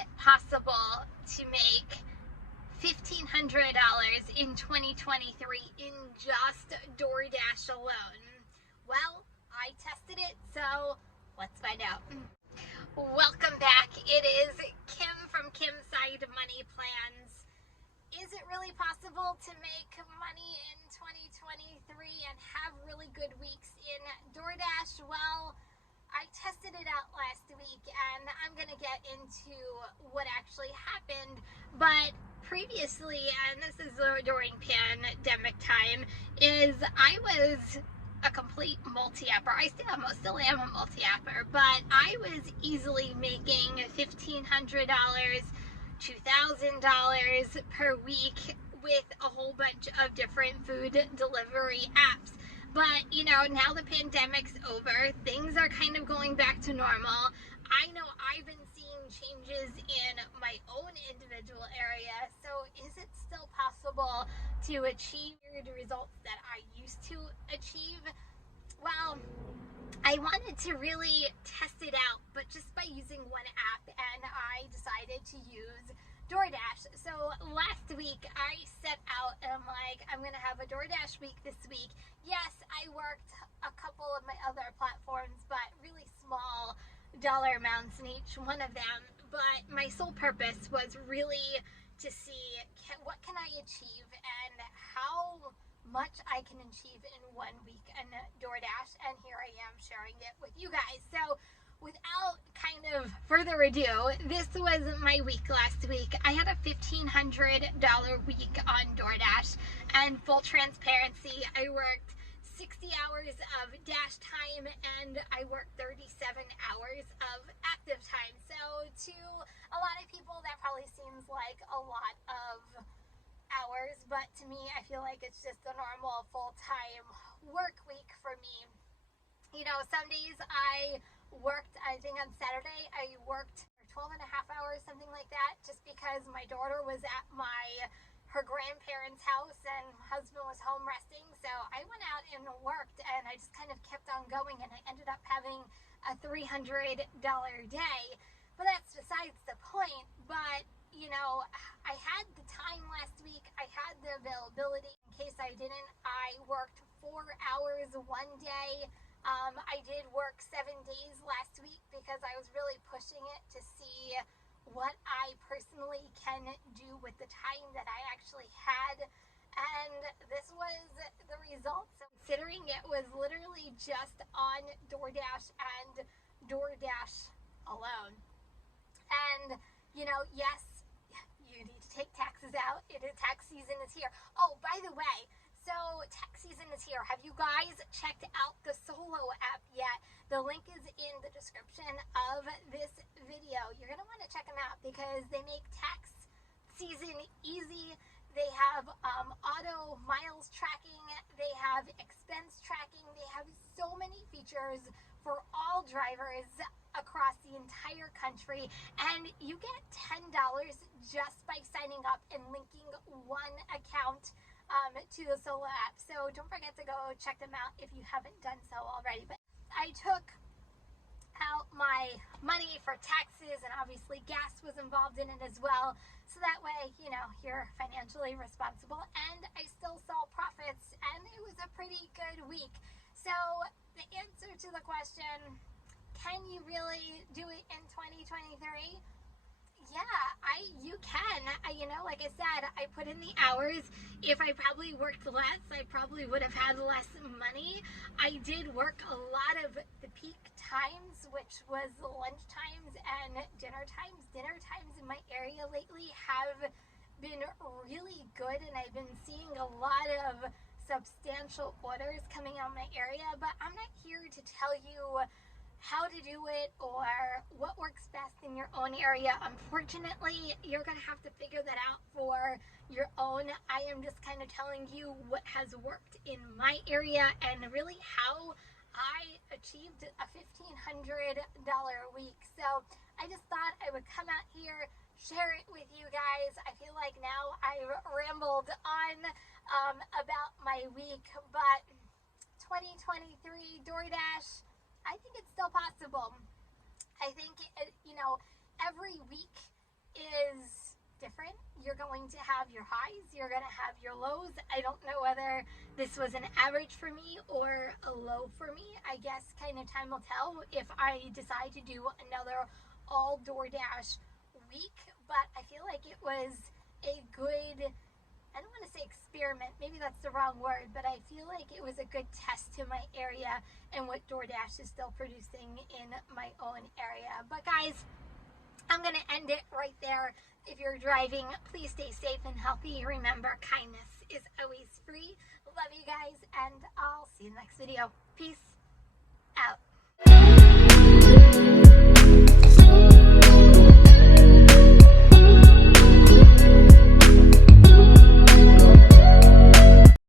it possible to make $1,500 in 2023 in just DoorDash alone? Well, I tested it, so let's find out. Welcome back. It is Kim from Kim's Side Money Plans. Is it really possible to make money in 2023 and have really good weeks in DoorDash? Well, I tested it out last week and I'm going to get into what actually happened. But previously, and this is during pandemic time, is I was a complete multi-apper. I still am a multi-apper, but I was easily making $1,500, $2,000 per week with a whole bunch of different food delivery apps. But, you know, now the pandemic's over, things are kind of going back to normal. I know I've been seeing changes in my own individual area, so is it still possible to achieve the results that I used to achieve? Well, I wanted to really test it out, but just by using one app, and I decided to use DoorDash. So last week I set out and I'm like, I'm going to have a DoorDash week this week. Yes, I worked a couple of my other platforms, but really small dollar amounts in each one of them. But my sole purpose was really to see what can I achieve and how much I can achieve in 1 week in DoorDash, and here I am sharing it with you guys. So without kind of further ado, this was my week last week. I had a $1,500 week on DoorDash, and full transparency, I worked 60 hours of dash time and I worked 37 hours of active time. So to a lot of people that probably seems like a lot of hours, but to me I feel like it's just a normal full-time work week for me. You know, some days I worked, I think on Saturday I worked 12 and a half hours, something like that, just because my daughter was at her grandparents' house and my husband was home resting. So I went out and worked, and I just kind of kept on going, and I ended up having a $300 day. But that's besides the point. But you know, I had the time last week, I had the availability. In case I didn't, I worked 4 hours one day. I did work 7 days last week because I was really pushing it to see what I personally can do with the time that I actually had. And this was the result. So considering it was literally just on DoorDash and DoorDash alone. And, you know, yes, you need to take taxes out. Tax season is here. Oh, by the way, so tax season is here. Have you guys checked out the Solo app yet? The link is in the description of this video. You're going to want to check them out because they make tax season easy. They have auto miles tracking. They have expense tracking. They have so many features for all drivers across the entire country, and you get $10 just by signing up and linking one account to the Solo app. So don't forget to go check them out if you haven't done so already. But I took out my money for taxes, and obviously gas was involved in it as well, so that way, you know, you're financially responsible. And I still saw profits, and it was a pretty good week. So the answer to the question, can you really do it in 2023? Yeah, you can. You know, like I said, I put in the hours. If I probably worked less, I probably would have had less money. I did work a lot of the peak times, which was lunch times and dinner times. Dinner times in my area lately have been really good, and I've been seeing a lot of substantial orders coming out of my area. But I'm not here to tell you how to do it or what works best in your own area. Unfortunately, you're going to have to figure that out for your own. I am just kind of telling you what has worked in my area and really how I achieved a $1,500 week. So I just thought I would come out here, share it with you guys. I feel like now I've rambled on about my week, but 2023 DoorDash, I think it's still possible. I think, you know, every week going to have your highs, you're going to have your lows. I don't know whether this was an average for me or a low for me. I guess kind of time will tell if I decide to do another all DoorDash week, but I feel like it was a good, I don't want to say experiment, maybe that's the wrong word, but I feel like it was a good test to my area and what DoorDash is still producing in my own area. But guys, I'm going to end it right there. If you're driving, please stay safe and healthy. Remember, kindness is always free. Love you guys, and I'll see you in the next video. Peace out.